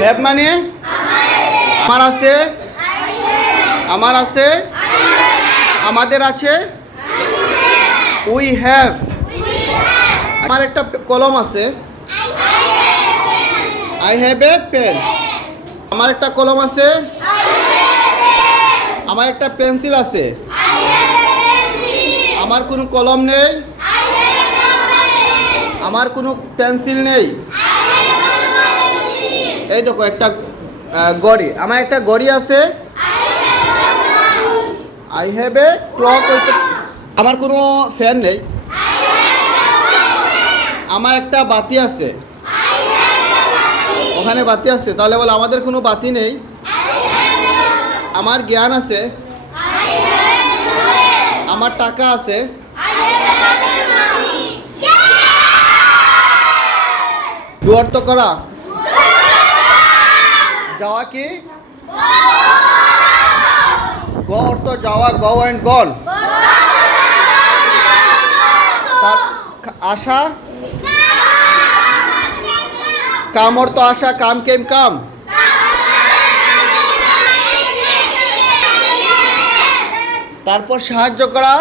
Have মানে? আমার আছে। আমার আছে। আমাদের আছে। উই হ্যাভ আমার একটা কলম আছে। আই হ্যাভ এ পেন আমার একটা কলম আছে। আমার একটা পেন্সিল আছে। আমার কোনো কলম নেই। আমার কোনো পেন্সিল নেই। এই দেখো একটা গড়ি। আমার একটা গড়ি আছে। আই হ্যাভ এ ক্লক আমার কোনো ফ্যান নেই। আমার একটা বাতি আছে। ওখানে বাতি আছে। তাহলে বলে, আমাদের কোনো বাতি নেই? আমার জ্ঞান আছে। আমার টাকা আছে। দু অর্থ করা। যাওয়া কি গ অর্থ যাওয়া, গো অ্যান্ড গন আশা? কাম অর্থ আশা, কাম কেম কাম। তারপর সাহায্য করা?